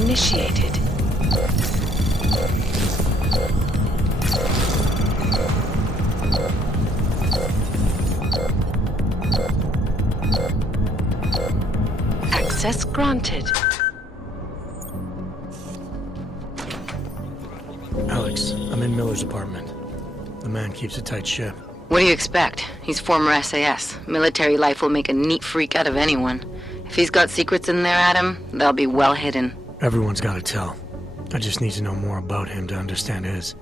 initiated. Access granted. Alex, I'm in Miller's apartment. The man keeps a tight ship. What do you expect? He's former SAS. Military life will make a neat freak out of anyone. If he's got secrets in there, Adam, they'll be well hidden. Everyone's got to tell. I just need to know more about him to understand his.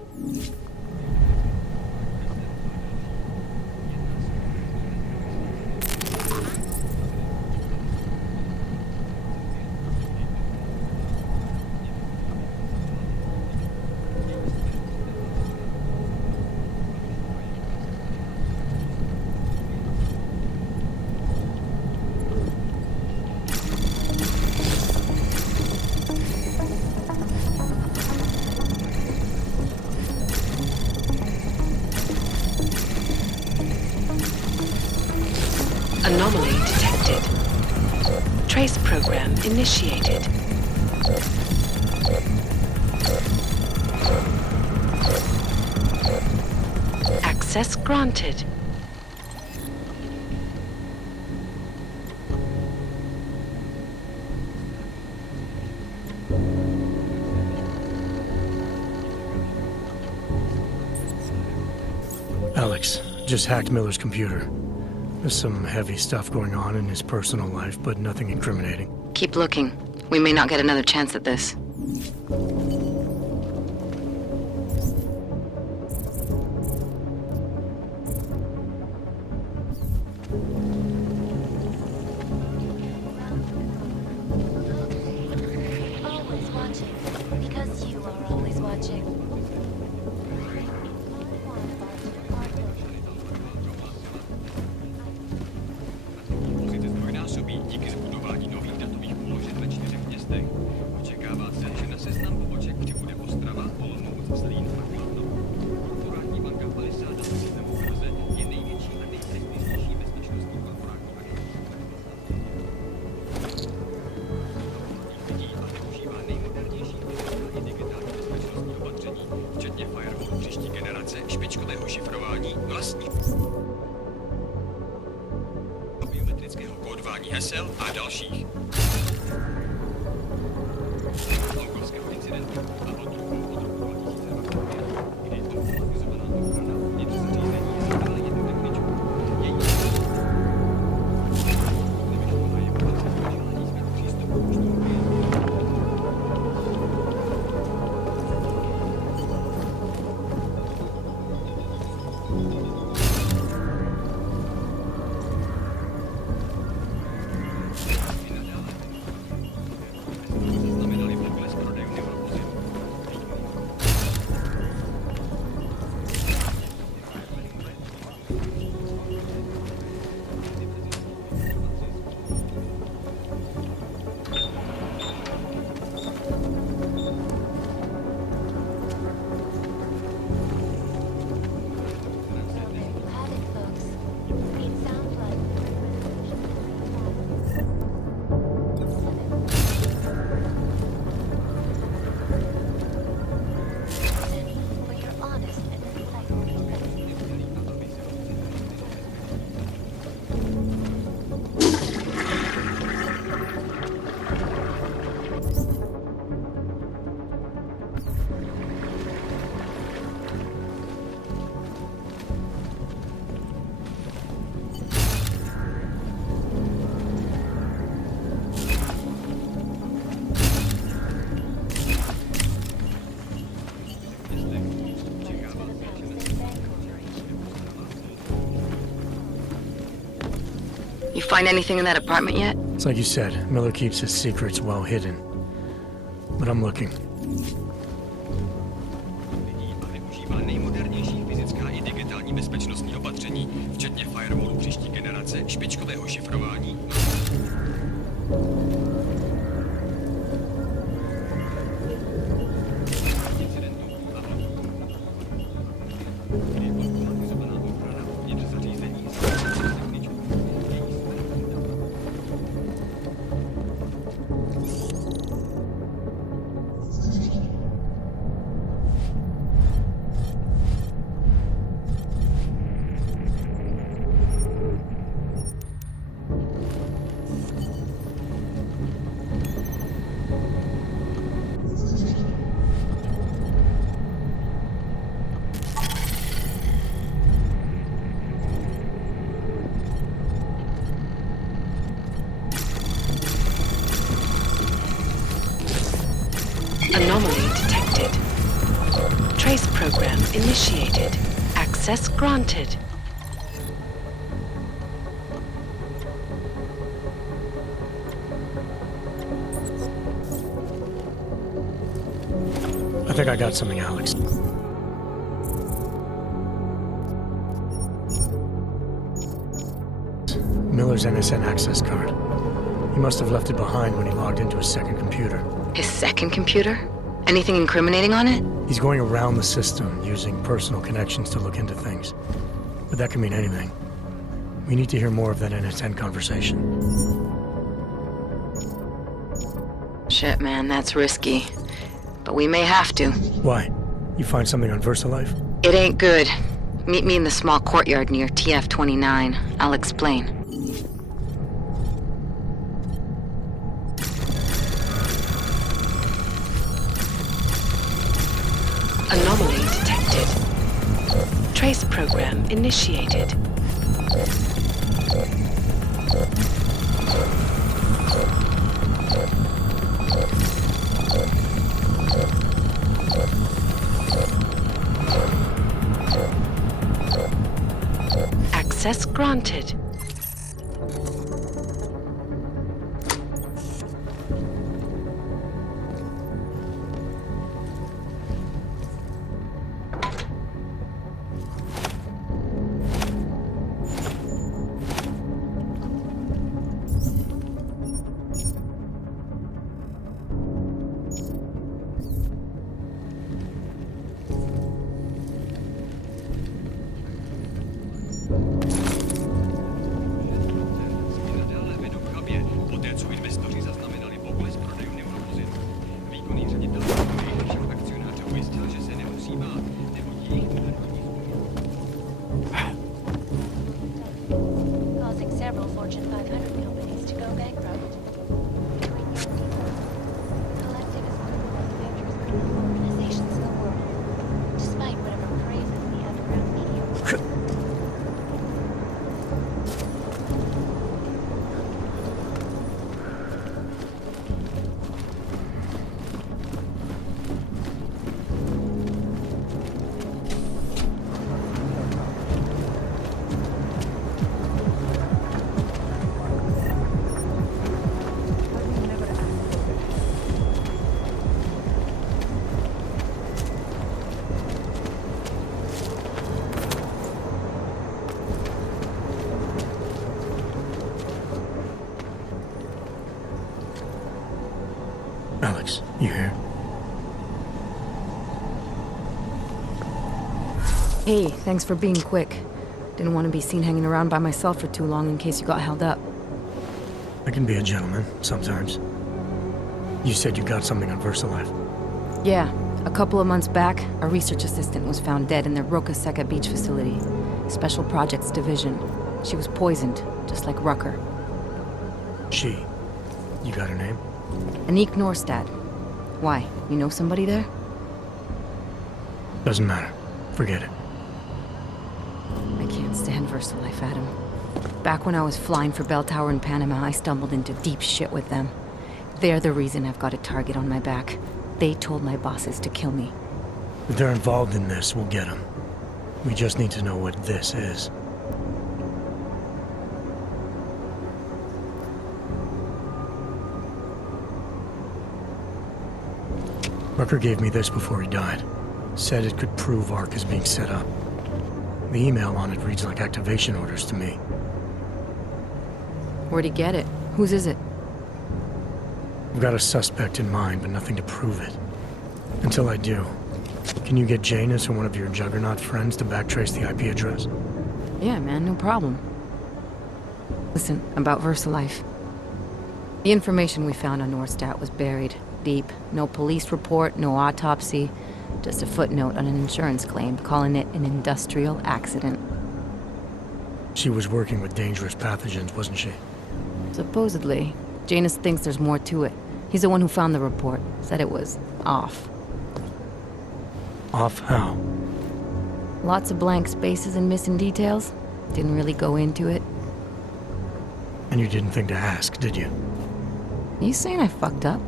Anomaly detected. Trace program initiated. Access granted. Alex, just hacked Miller's computer. There's some heavy stuff going on in his personal life, but nothing incriminating. Keep looking. We may not get another chance at this. Always watching, because you are always watching. Díky zbudování nových datových úložek ve 4 městech. Očekává se, že na seznam poboček přibude Ostrava, Olomouc, Zlín a Kladno. Korporátní banka 50 systémů v Praze je největší a nejprestižnější bezpečnostní korporátní banka. Lidí a využívá nejmodernější i digitální bezpečnostní opatření, včetně firewallu příští generace, špičkového šifrování, vlastní biometrického kódování hesel a dalších. Logovského incidentu a odruchu od roku 2025, kdy automatizovaná ochrana uvnitř zařízení získala jednu techničku. Její nevyšlo na jeho přesvědčení získat přístup k účtu. You find anything in that apartment yet? It's like you said, Miller keeps his secrets well hidden. But I'm looking. Lidí a využívá nejmodernější fyzická i digitální bezpečnostní opatření, včetně firewallu příští generace, špičkového šifrování. Anomaly detected. Trace program initiated. Access granted. I think I got something, Alex. Miller's NSN access card. He must have left it behind when he logged into his second computer. His second computer? Anything incriminating on it? He's going around the system, using personal connections to look into things. But that can mean anything. We need to hear more of that NSN conversation. Shit, man, that's risky. But we may have to. Why? You find something on VersaLife? It ain't good. Meet me in the small courtyard near TF-29. I'll explain. Anomaly detected. Trace program initiated. Access granted. Nadále vedou k hubě, poté co investoři zaznamenali pokles prodejů neurokozinu. Výkonný ředitel však akcionáře ujistil, že se nemusí bát, nebo jejich národní causing several Fortune 500 companies to go bankrupt. Collective is one of the most dangerous criminal organizations in the world, despite whatever praises the underground media will. Alex, you here? Hey, thanks for being quick. Didn't want to be seen hanging around by myself for too long in case you got held up. I can be a gentleman, sometimes. You said you got something on VersaLife. Yeah, a couple of months back, a research assistant was found dead in their Roca Seca Beach facility. Special Projects Division. She was poisoned, just like Rucker. She. You got her name? Anik Norstad. Why? You know somebody there? Doesn't matter. Forget it. I can't stand VersaLife, Adam. Back when I was flying for Bell Tower in Panama, I stumbled into deep shit with them. They're the reason I've got a target on my back. They told my bosses to kill me. If they're involved in this, we'll get them. We just need to know what this is. Rucker gave me this before he died. Said it could prove ARC is being set up. The email on it reads like activation orders to me. Where'd he get it? Whose is it? I've got a suspect in mind, but nothing to prove it. Until I do, can you get Janus or one of your Juggernaut friends to backtrace the IP address? Yeah, man, no problem. Listen, about VersaLife. The information we found on Norstad was buried deep. No police report, no autopsy. Just a footnote on an insurance claim, calling it an industrial accident. She was working with dangerous pathogens, wasn't she? Supposedly. Janus thinks there's more to it. He's the one who found the report. Said it was off. Off how? Lots of blank spaces and missing details. Didn't really go into it. And you didn't think to ask, did you? You saying I fucked up?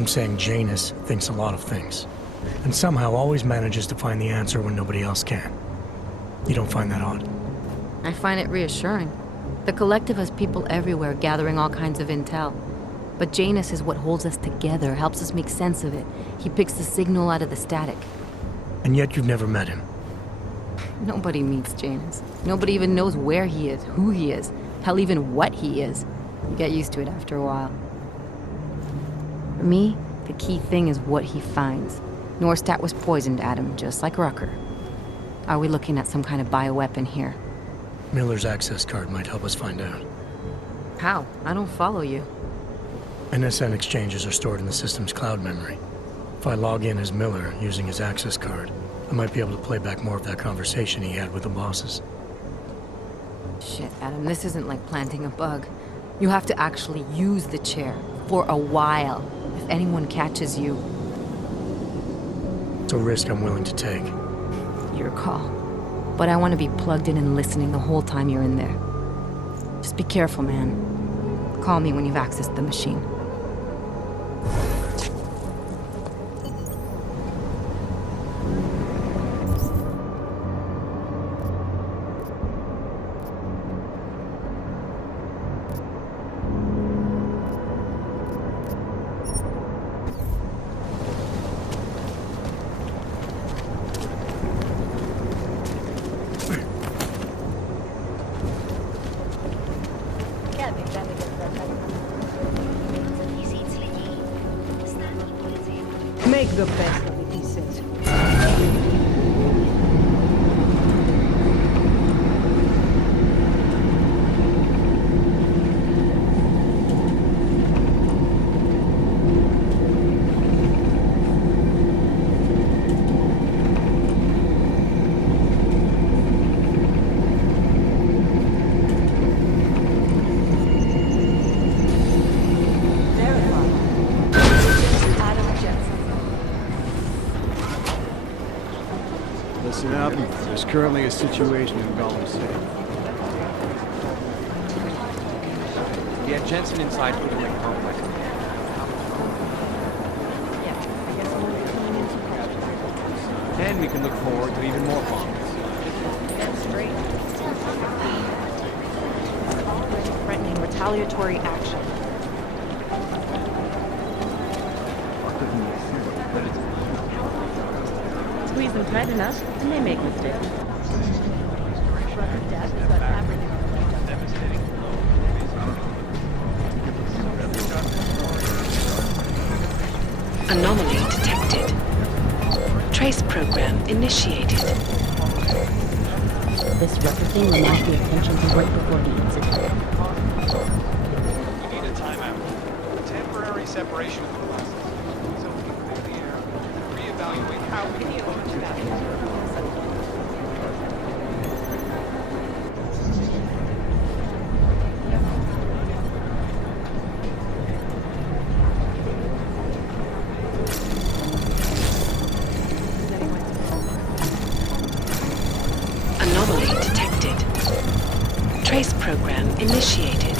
I'm saying Janus thinks a lot of things, and somehow always manages to find the answer when nobody else can. You don't find that odd? I find it reassuring. The Collective has people everywhere gathering all kinds of intel. But Janus is what holds us together, helps us make sense of it. He picks the signal out of the static. And yet you've never met him. Nobody meets Janus. Nobody even knows where he is, who he is, hell, even what he is. You get used to it after a while. For me, the key thing is what he finds. Norstat was poisoned, Adam, just like Rucker. Are we looking at some kind of bioweapon here? Miller's access card might help us find out. How? I don't follow you. NSN exchanges are stored in the system's cloud memory. If I log in as Miller using his access card, I might be able to play back more of that conversation he had with the bosses. Shit, Adam, this isn't like planting a bug. You have to actually use the chair. For a while. If anyone catches you. It's a risk I'm willing to take. Your call. But I want to be plugged in and listening the whole time you're in there. Just be careful, man. Call me when you've accessed the machine. Make the best of it, he says. Listen up. There's currently a situation in Gollum City. Get Jensen inside for the ring complex. Then we can look forward to even more bombs. Already threatening retaliatory action. Squeeze them tight enough, and they make mistakes. Anomaly detected. Trace program initiated. This record thing reminds me of tensions right before the incident. We need a timeout. Temporary separation of the classes. So we can clear the air. Reevaluate how we can approach that. Anomaly detected. Trace program initiated.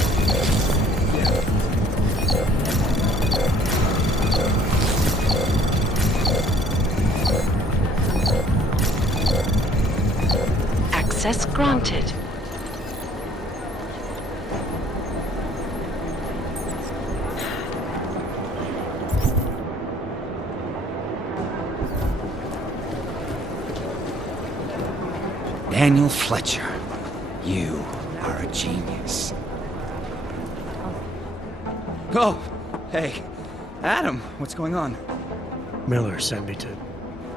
Access granted. Daniel Fletcher, you are a genius. Oh, hey, Adam, what's going on? Miller sent me to...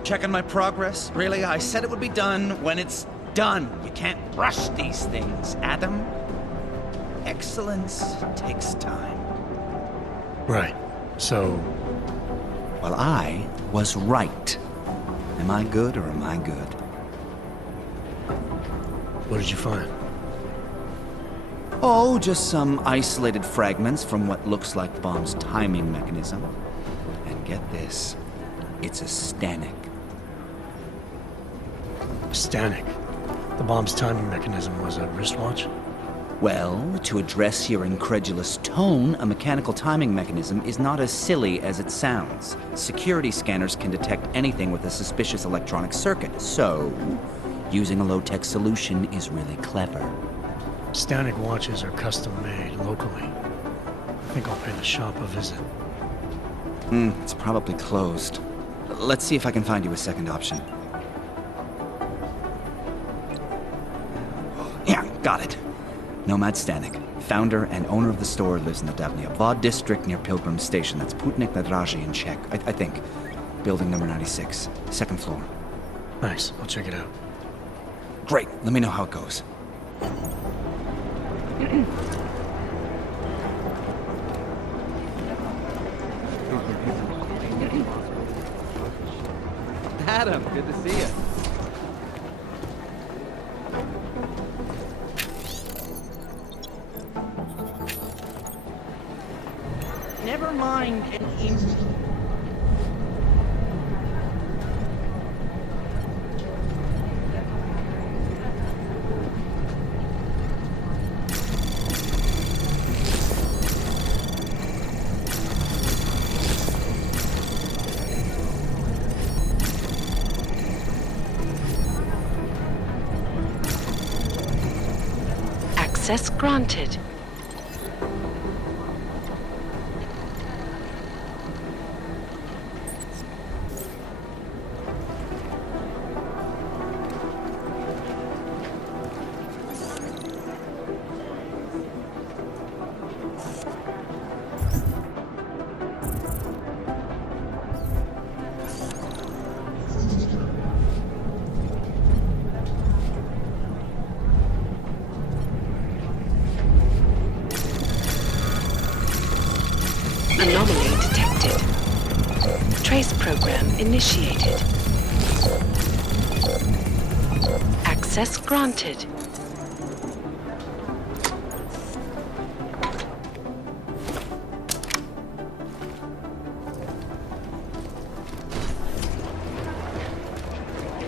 Checking my progress? Really? I said it would be done when it's done. You can't rush these things, Adam. Excellence takes time. Right. So, Well, I was right. Am I good or am I good? what did you find? Oh, just some isolated fragments from what looks like the bomb's timing mechanism. And get this, it's a Stanek. Stanek. The bomb's timing mechanism was a wristwatch? Well, to address your incredulous tone, a mechanical timing mechanism is not as silly as it sounds. Security scanners can detect anything with a suspicious electronic circuit, so using a low-tech solution is really clever. Stanek watches are custom made locally. I think I'll pay the shop a visit. It's probably closed. Let's see if I can find you a second option. Yeah, got it. Nomad Stanek, founder and owner of the store, lives in the Davnia Vod district near Pilgrim Station. That's Putnik Nadraji in Czech, I think. Building number 96, second floor. Nice, I'll check it out. Great, let me know how it goes. Adam, good to see you. Never mind an Access granted. Anomaly detected. Trace program initiated. Access granted.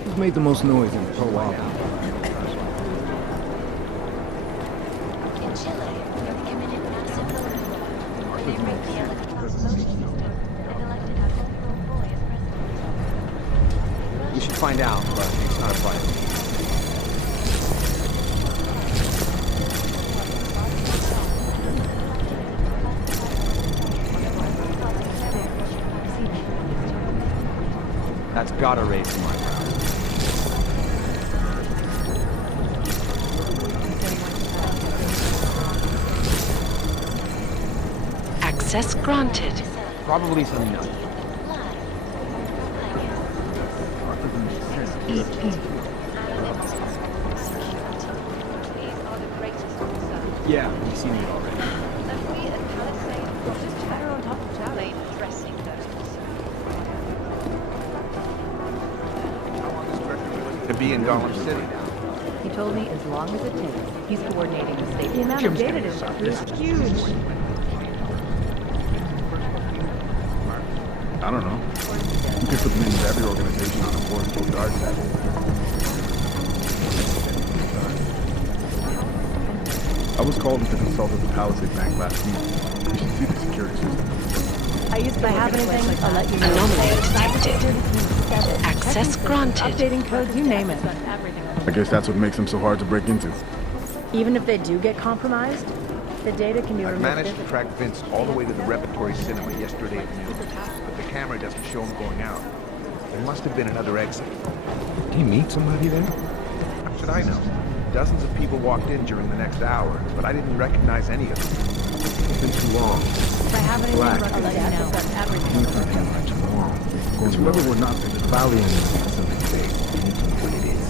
Who's made the most noise in this whole album? In Chile, they've committed massive voter fraud. They rigged the electronic voting system and elected a homegrown boy as president. We should find out, but it's not a fight. That's gotta raise my eyebrows. Access granted. Probably some nuts. Yeah, we've seen it already. To be in Gotham City. He told me as long as it takes, he's coordinating the state. The amount of data is huge. I don't know. You can put the names of every organization on a board and pull guards at it. I was called into consult at the Palisade Bank last week. You should see the security system. I used to have anything, I'll let you know. Anomaly detected. Access granted. Updating codes, you name it. I guess that's what makes them so hard to break into. Even if they do get compromised, the data can be I removed. managed to track Vince all the way to the Repertory Cinema yesterday at noon, but the camera doesn't show him going out. There must have been another exit. Did he meet somebody there? How should I know? Dozens of people walked in during the next hour, but I didn't recognize any of them. It's been too long. If I have anything, Black. I'll let you know. But everything. Because whoever we're not, the Valiant is something big. We need to know what it is.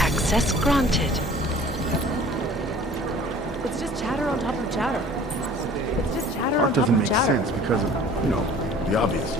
Access granted. It's just chatter on top of chatter. It's just chatter Art on top doesn't of make chatter. sense because of, you know, the obvious.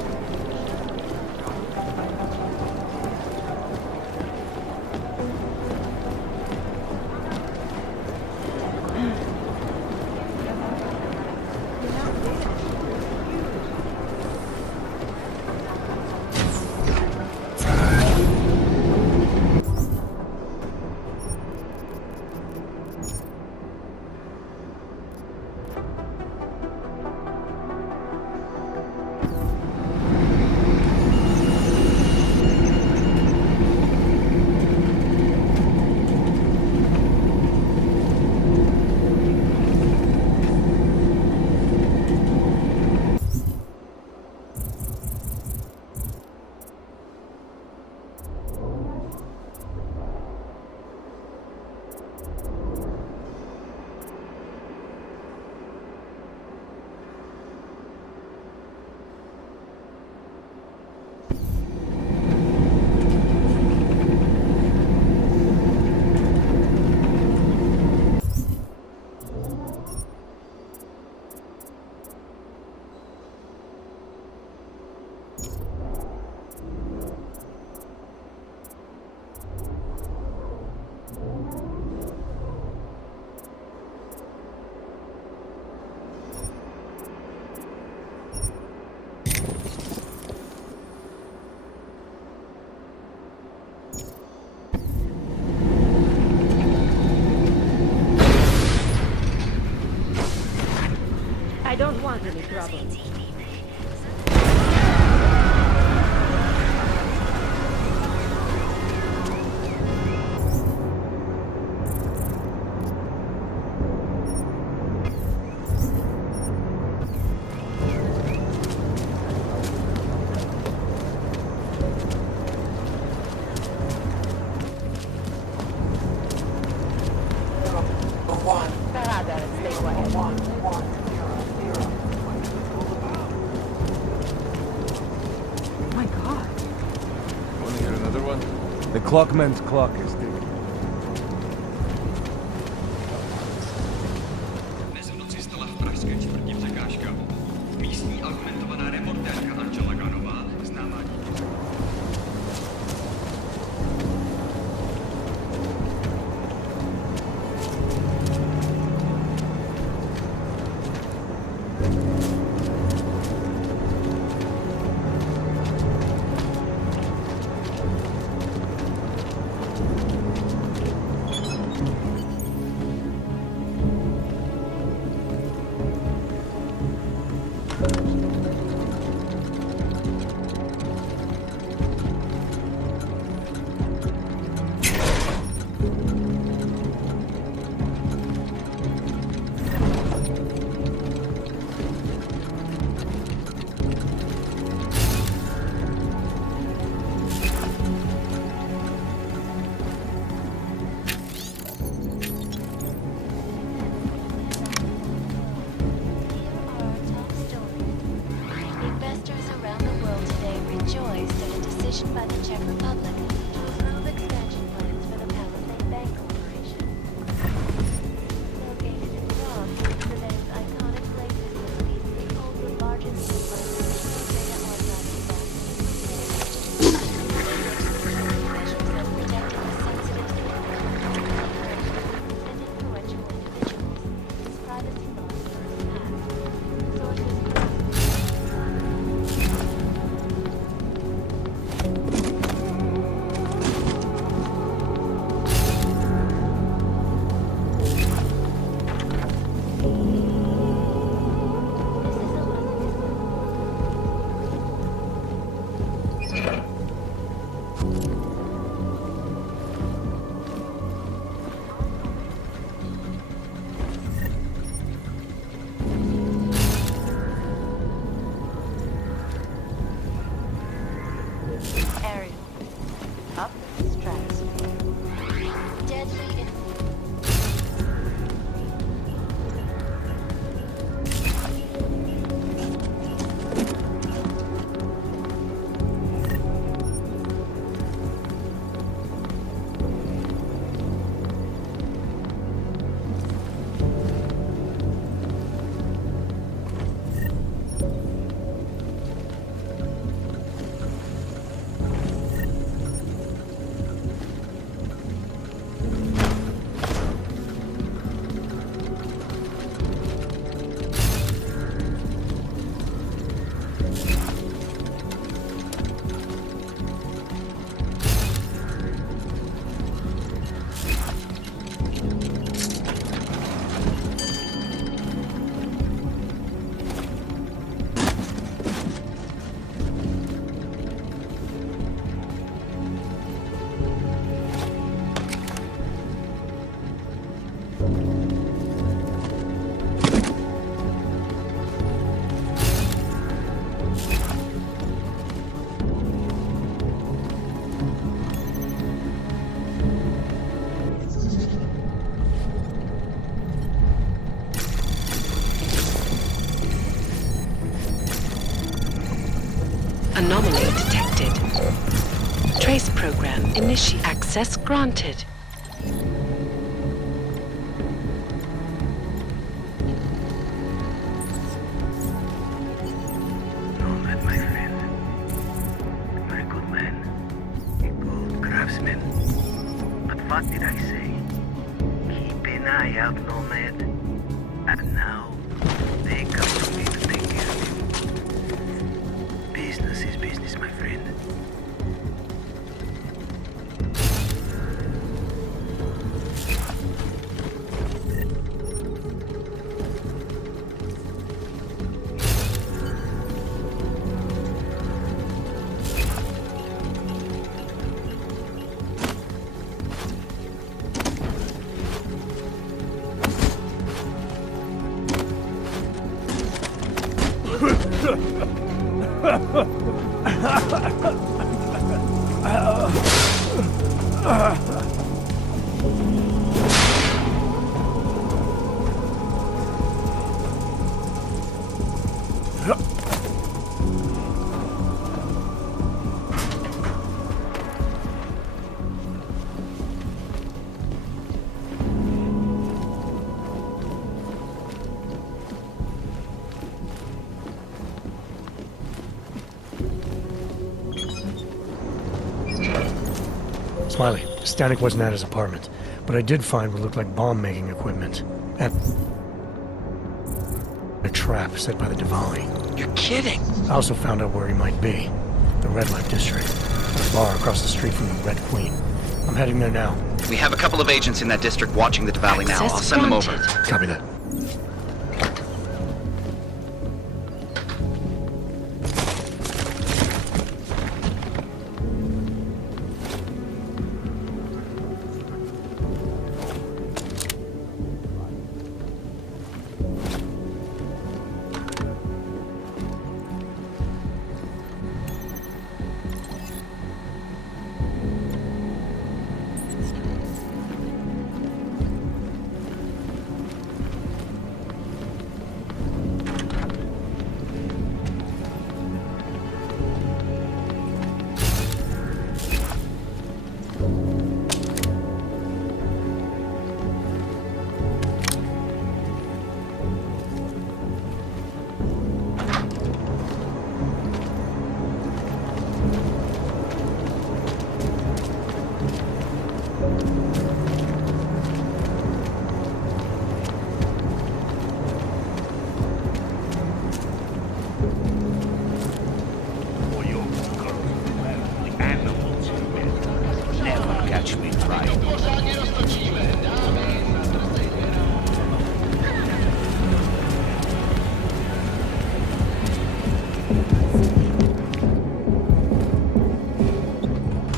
really trouble. My God. Want to hear another one? The clockman's clock is ticking. Dnes v noci stala v pražské čtvrti překážka. Místní argumentovaná reportérka Angela Ganová, známá díky Investors around the world today rejoiced at a decision by the Czech Republic to approve expansion plans for the Palisade Bank Corporation. Located in Prague, Today's iconic place in the city holds the largest data archive of measures have protected the sensitive and influential individuals whose privacy laws were passed. Sources Aerial. Up stratosphere. Deadly Anomaly detected. Trace program initiate. Access granted. Nomad, my friend. Very good man. A good craftsman. But what did I say? Keep an eye out, Nomad. And now, they come to me to take care of you. Business is business, my friend. Smiley, Stanek wasn't at his apartment, but I did find what looked like bomb-making equipment at a trap set by the Diwali. You're kidding! I also found out where he might be. The Red Light District. A bar across the street from the Red Queen. I'm heading there now. We have a couple of agents in that district watching the Diwali now. I'll send them over. Copy that.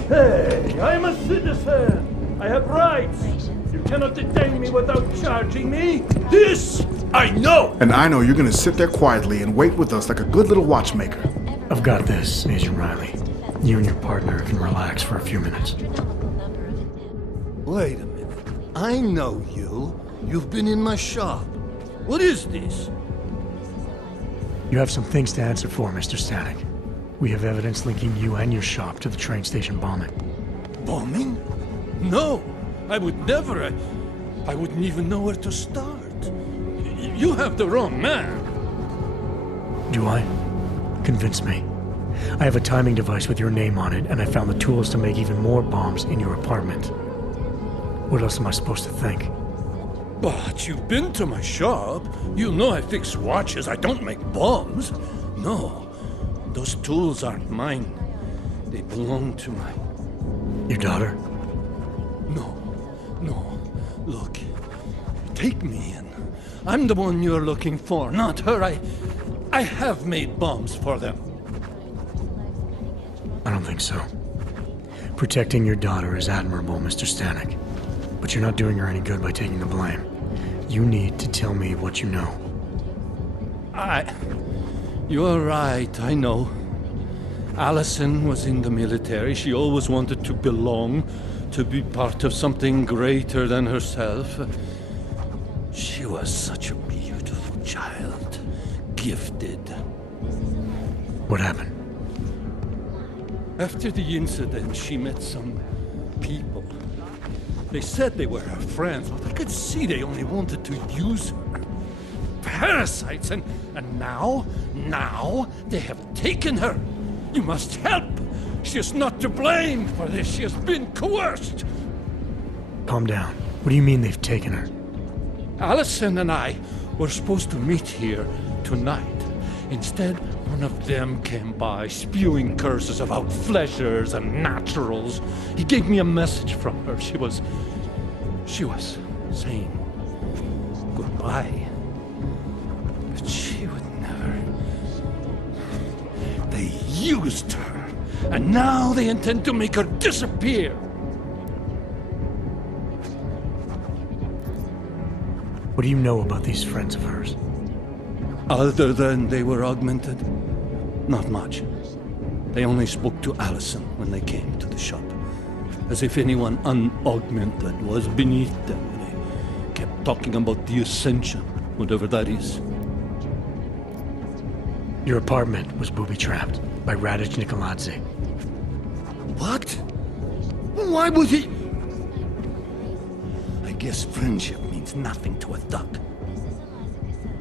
Hey, I'm a citizen. I have rights. You cannot detain me without charging me. This I know. And I know you're gonna sit there quietly and wait with us like a good little watchmaker. I've got this, Agent Riley. You and your partner can relax for a few minutes. Wait a minute. I know you. You've been in my shop. What is this? You have some things to answer for, Mr. Stanek. We have evidence linking you and your shop to the train station bombing. Bombing? No, I would never. I wouldn't even know where to start. You have the wrong man. Do I? Convince me. I have a timing device with your name on it, and I found the tools to make even more bombs in your apartment. What else am I supposed to think? But you've been to my shop. You know I fix watches. I don't make bombs. No, those tools aren't mine. They belong to my... Your daughter? No. Look, take me in. I'm the one you're looking for, not her. I have made bombs for them. I don't think so. Protecting your daughter is admirable, Mr. Stanek. But you're not doing her any good by taking the blame. You need to tell me what you know. You're right, I know. Allison was in the military. She always wanted to belong, to be part of something greater than herself. She was such a beautiful child. Gifted. What happened? After the incident, she met some people. They said they were her friends, but I could see they only wanted to use her. Parasites, and now they have taken her. You must help. She is not to blame for this. She has been coerced. Calm down. What do you mean they've taken her? Allison and I were supposed to meet here tonight. Instead, one of them came by, spewing curses about fleshers and naturals. He gave me a message from her. She was saying goodbye. But she would never. They used her, and now they intend to make her disappear. What do you know about these friends of hers? Other than they were augmented? Not much. They only spoke to Allison when they came to the shop. As if anyone unaugmented was beneath them. They kept talking about the Ascension, whatever that is. Your apartment was booby-trapped by Radic Nikoladze. What? Why would he? I guess friendship means nothing to a duck.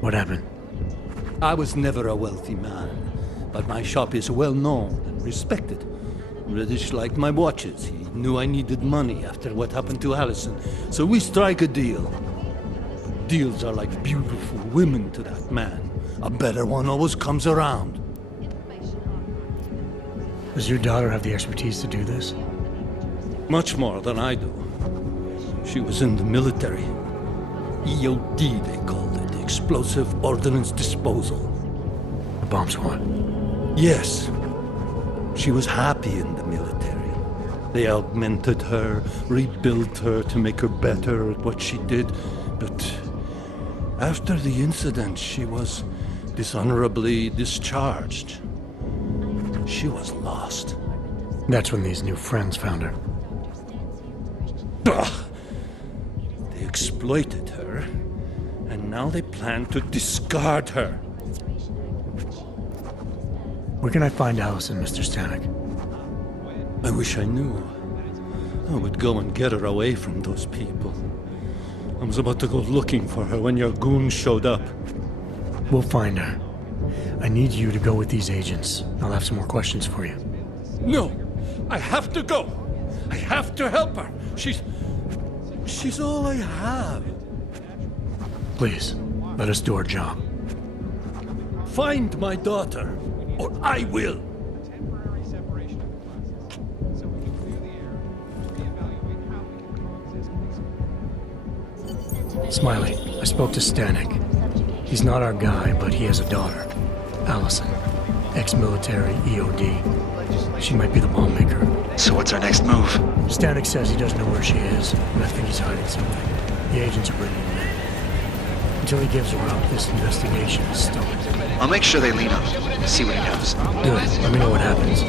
What happened? I was never a wealthy man, but my shop is well known and respected. Radic liked my watches. He knew I needed money after what happened to Allison, so we strike a deal. Deals are like beautiful women to that man. A better one always comes around. Does your daughter have the expertise to do this? Much more than I do. She was in the military. EOD, they called it. Explosive Ordnance Disposal. The bomb squad? Yes. She was happy in the military. They augmented her, rebuilt her to make her better at what she did. But after the incident, she was dishonorably discharged. She was lost. That's when these new friends found her. Ugh. They exploited her, and now they plan to discard her. Where can I find Allison, Mr. Stanek? I wish I knew. I would go and get her away from those people. I was about to go looking for her when your goons showed up. We'll find her. I need you to go with these agents. I'll have some more questions for you. No! I have to go! I have to help her! She's all I have. Please, let us do our job. Find my daughter, or I will! Smiley, I spoke to Stanek. He's not our guy, but he has a daughter, Allison. Ex-military, EOD. She might be the bomb maker. So what's our next move? Stanek says he doesn't know where she is, and I think he's hiding something. The agents are bringing him in. Until he gives her up, this investigation is stalled. I'll make sure they lean on him. See what he knows. Good. Let me know what happens.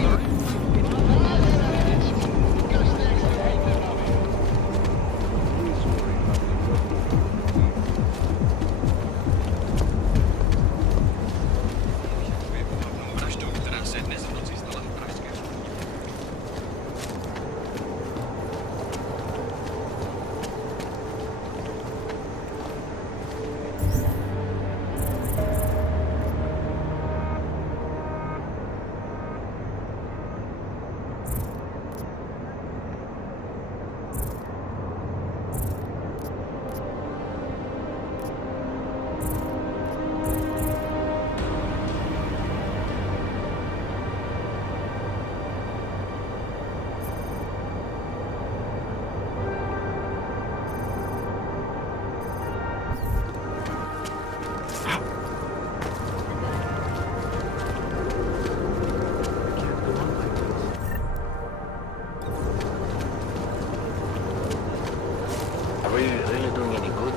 Are we really doing any good?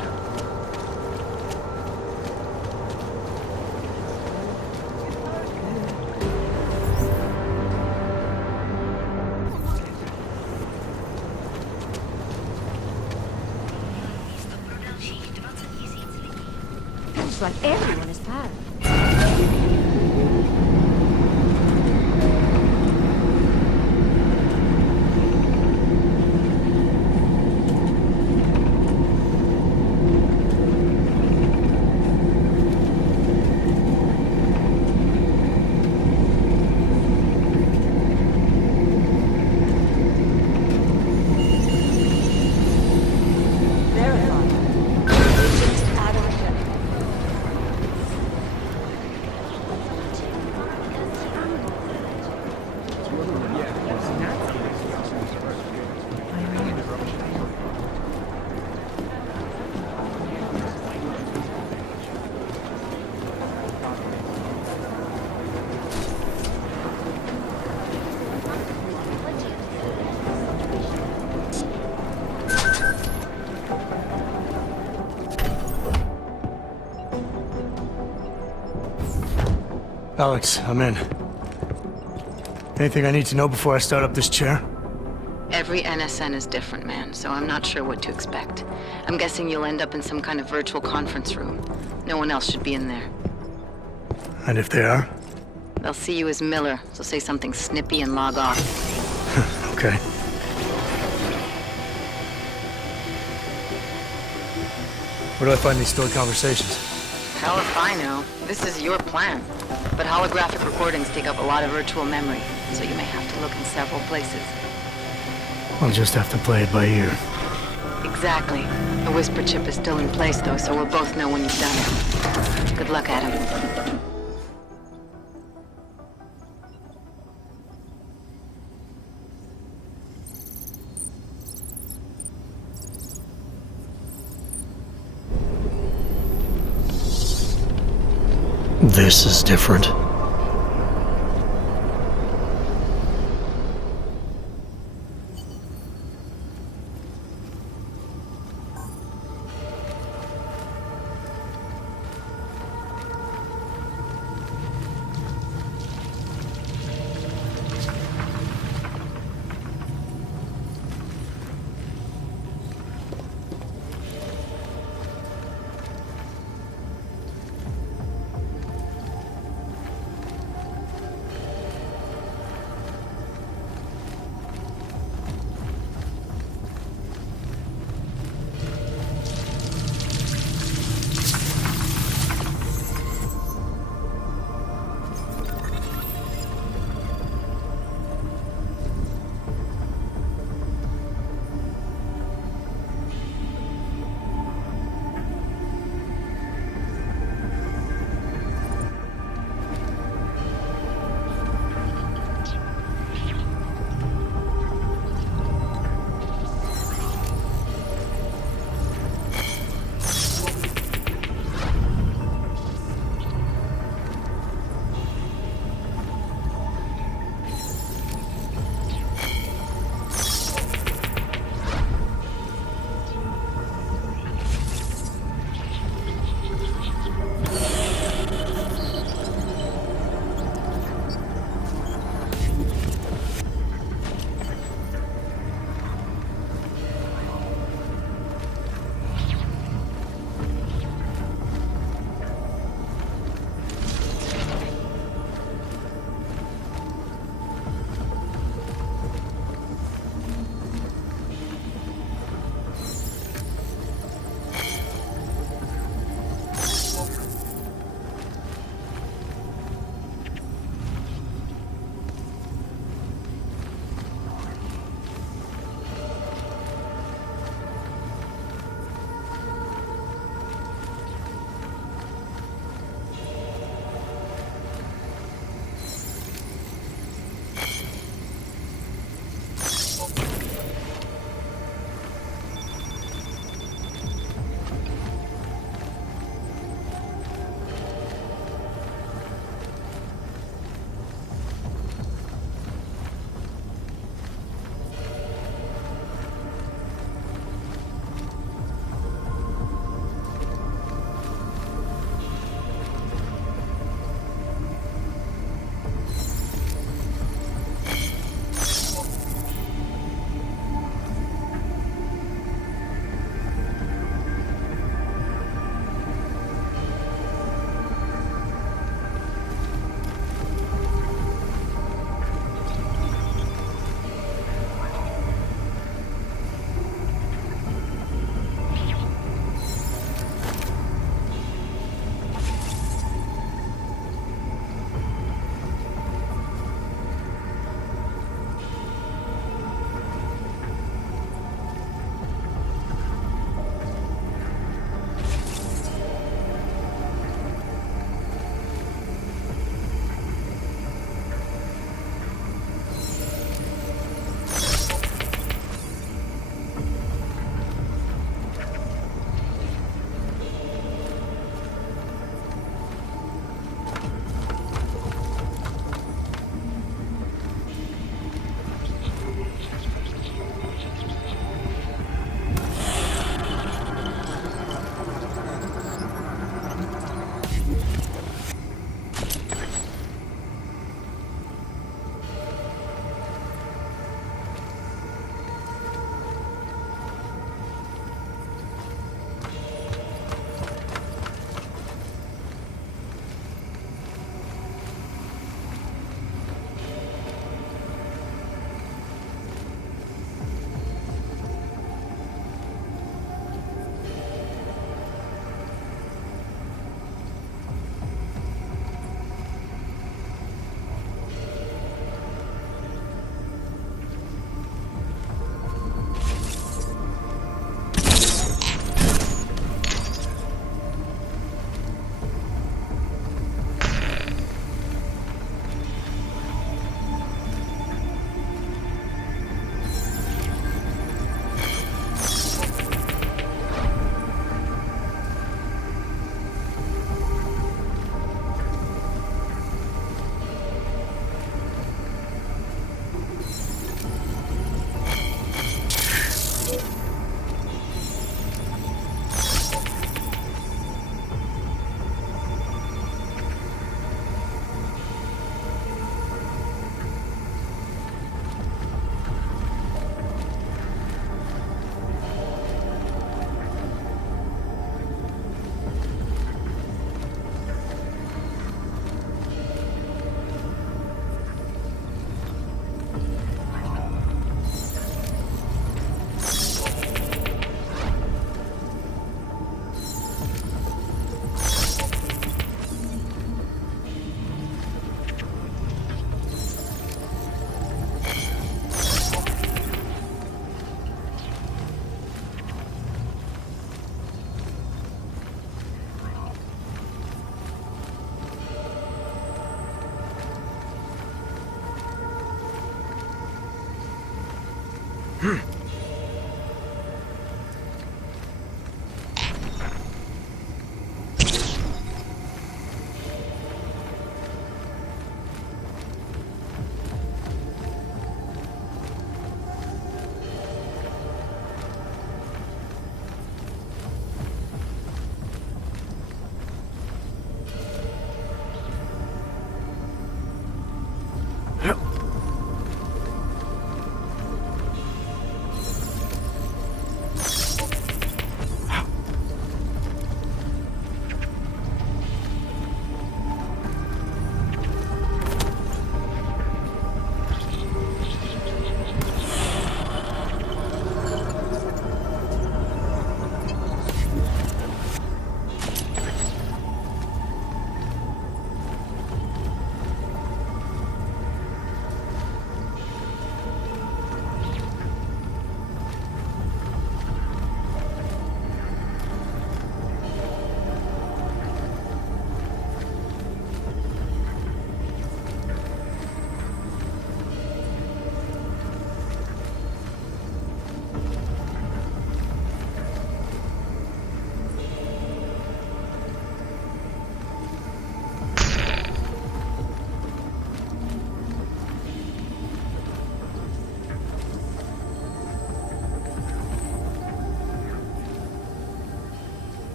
Looks like everyone is tired. Alex, I'm in. Anything I need to know before I start up this chair? Every NSN is different, man, so I'm not sure what to expect. I'm guessing you'll end up in some kind of virtual conference room. No one else should be in there. And if they are? They'll see you as Miller, so say something snippy and log off. Okay. Where do I find these stored conversations? Hell if I know. This is your plan. But holographic recordings take up a lot of virtual memory, so you may have to look in several places. I'll just have to play it by ear. Exactly. The whisper chip is still in place, though, so we'll both know when you've done it. Good luck, Adam. This is different.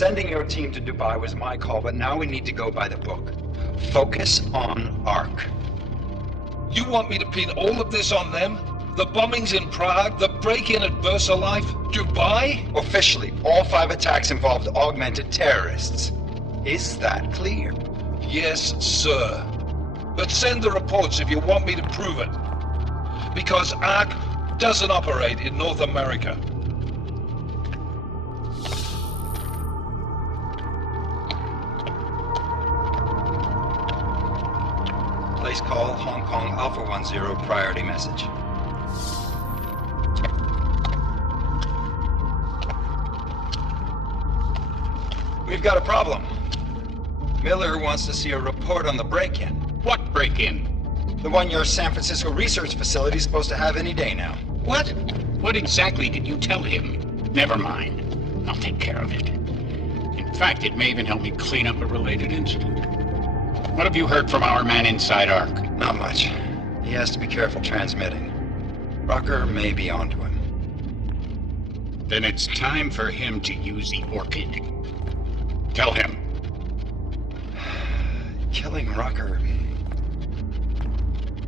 Sending your team to Dubai was my call, but now we need to go by the book. Focus on ARC. You want me to pin all of this on them? The bombings in Prague, the break-in at VersaLife, Dubai? Officially, all 5 attacks involved augmented terrorists. Is that clear? Yes, sir. But send the reports if you want me to prove it. Because ARC doesn't operate in North America. Place call, Hong Kong Alpha 10, priority message. We've got a problem. Miller wants to see a report on the break-in. What break-in? The one your San Francisco research facility is supposed to have any day now. What? What exactly did you tell him? Never mind. I'll take care of it. In fact, it may even help me clean up a related incident. What have you heard from our man inside ARC? Not much. He has to be careful transmitting. Rucker may be onto him. Then it's time for him to use the Orchid. Tell him. Killing Rucker.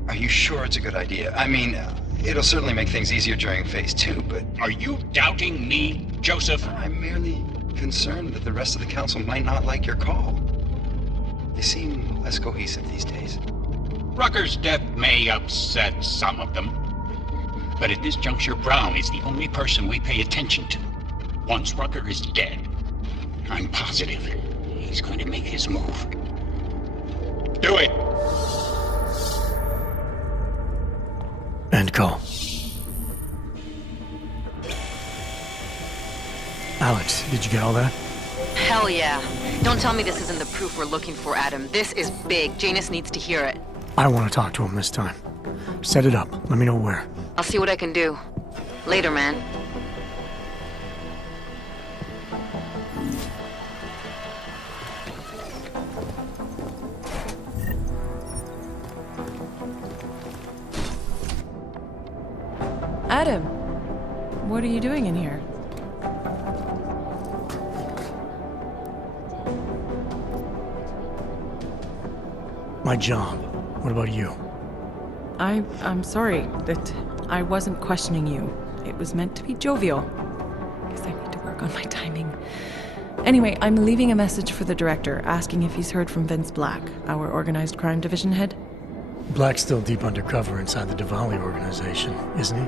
Are you sure it's a good idea? I mean, it'll certainly make things easier during Phase 2, but... Are you doubting me, Joseph? I'm merely concerned that the rest of the council might not like your call. They seem less cohesive these days. Rucker's death may upset some of them. But at this juncture, Brown is the only person we pay attention to. Once Rucker is dead, I'm positive he's going to make his move. Do it! End call. Alex, did you get all that? Hell yeah. Don't tell me this isn't the proof we're looking for, Adam. This is big. Janus needs to hear it. I want to talk to him this time. Set it up. Let me know where. I'll see what I can do. Later, man. Adam, what are you doing in here? My job. What about you? I'm sorry that I wasn't questioning you. It was meant to be jovial. Guess I need to work on my timing. Anyway, I'm leaving a message for the director, asking if he's heard from Vince Black, our organized crime division head. Black's still deep undercover inside the Diwali organization, isn't he?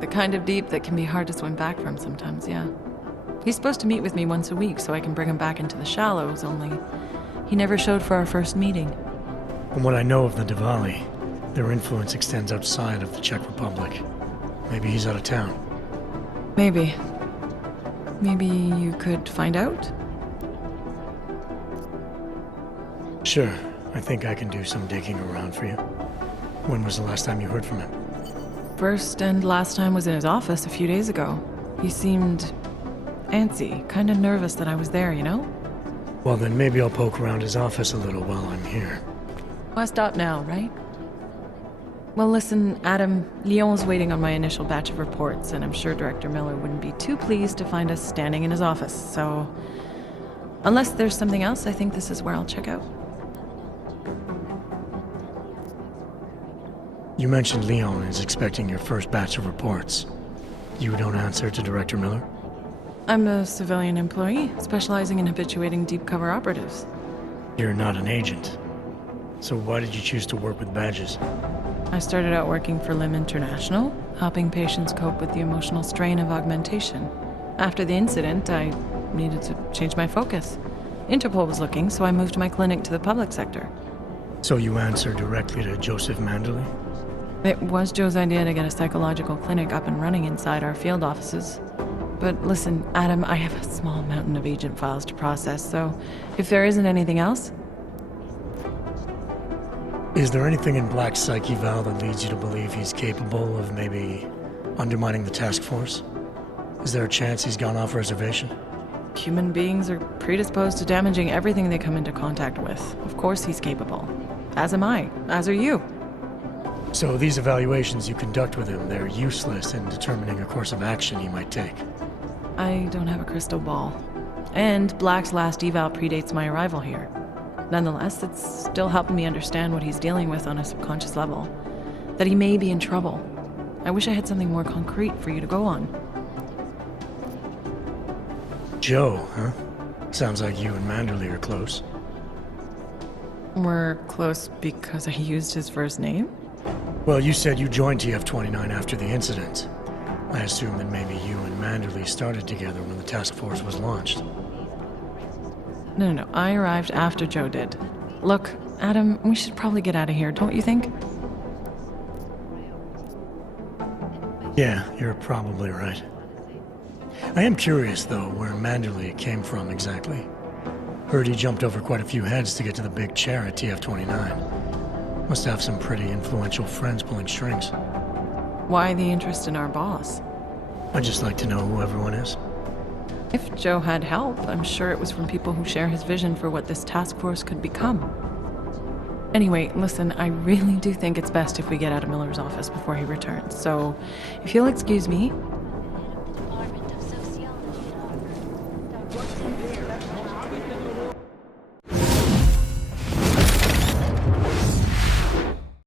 The kind of deep that can be hard to swim back from sometimes, yeah. He's supposed to meet with me once a week so I can bring him back into the shallows, only he never showed for our first meeting. From what I know of the Diwali, their influence extends outside of the Czech Republic. Maybe he's out of town. Maybe. Maybe you could find out? Sure. I think I can do some digging around for you. When was the last time you heard from him? First and last time was in his office a few days ago. He seemed antsy, kind of nervous that I was there, you know? Well, then maybe I'll poke around his office a little while I'm here. Why stop now, right? Well, listen, Adam, Lyon's waiting on my initial batch of reports, and I'm sure Director Miller wouldn't be too pleased to find us standing in his office, so... Unless there's something else, I think this is where I'll check out. You mentioned Leon is expecting your first batch of reports. You don't answer to Director Miller? I'm a civilian employee, specializing in habituating deep cover operatives. You're not an agent. So why did you choose to work with badges? I started out working for LIM International, helping patients cope with the emotional strain of augmentation. After the incident, I needed to change my focus. Interpol was looking, so I moved my clinic to the public sector. So you answer directly to Joseph Mandley? It was Joe's idea to get a psychological clinic up and running inside our field offices. But listen, Adam, I have a small mountain of agent files to process, so if there isn't anything else... Is there anything in Black's psyche, Val, that leads you to believe he's capable of maybe undermining the task force? Is there a chance he's gone off reservation? Human beings are predisposed to damaging everything they come into contact with. Of course he's capable. As am I. As are you. So these evaluations you conduct with him, they're useless in determining a course of action he might take? I don't have a crystal ball. And Black's last eval predates my arrival here. Nonetheless, it's still helping me understand what he's dealing with on a subconscious level. That he may be in trouble. I wish I had something more concrete for you to go on. Joe, huh? Sounds like you and Manderley are close. We're close because I used his first name? Well, you said you joined TF-29 after the incident. I assume that maybe you and Manderley started together when the task force was launched. No. I arrived after Joe did. Look, Adam, we should probably get out of here, don't you think? Yeah, you're probably right. I am curious, though, where Manderley came from exactly. Heard he jumped over quite a few heads to get to the big chair at TF-29. Must have some pretty influential friends pulling strings. Why the interest in our boss? I'd just like to know who everyone is. If Joe had help, I'm sure it was from people who share his vision for what this task force could become. Anyway, listen, I really do think it's best if we get out of Miller's office before he returns, so if you'll excuse me,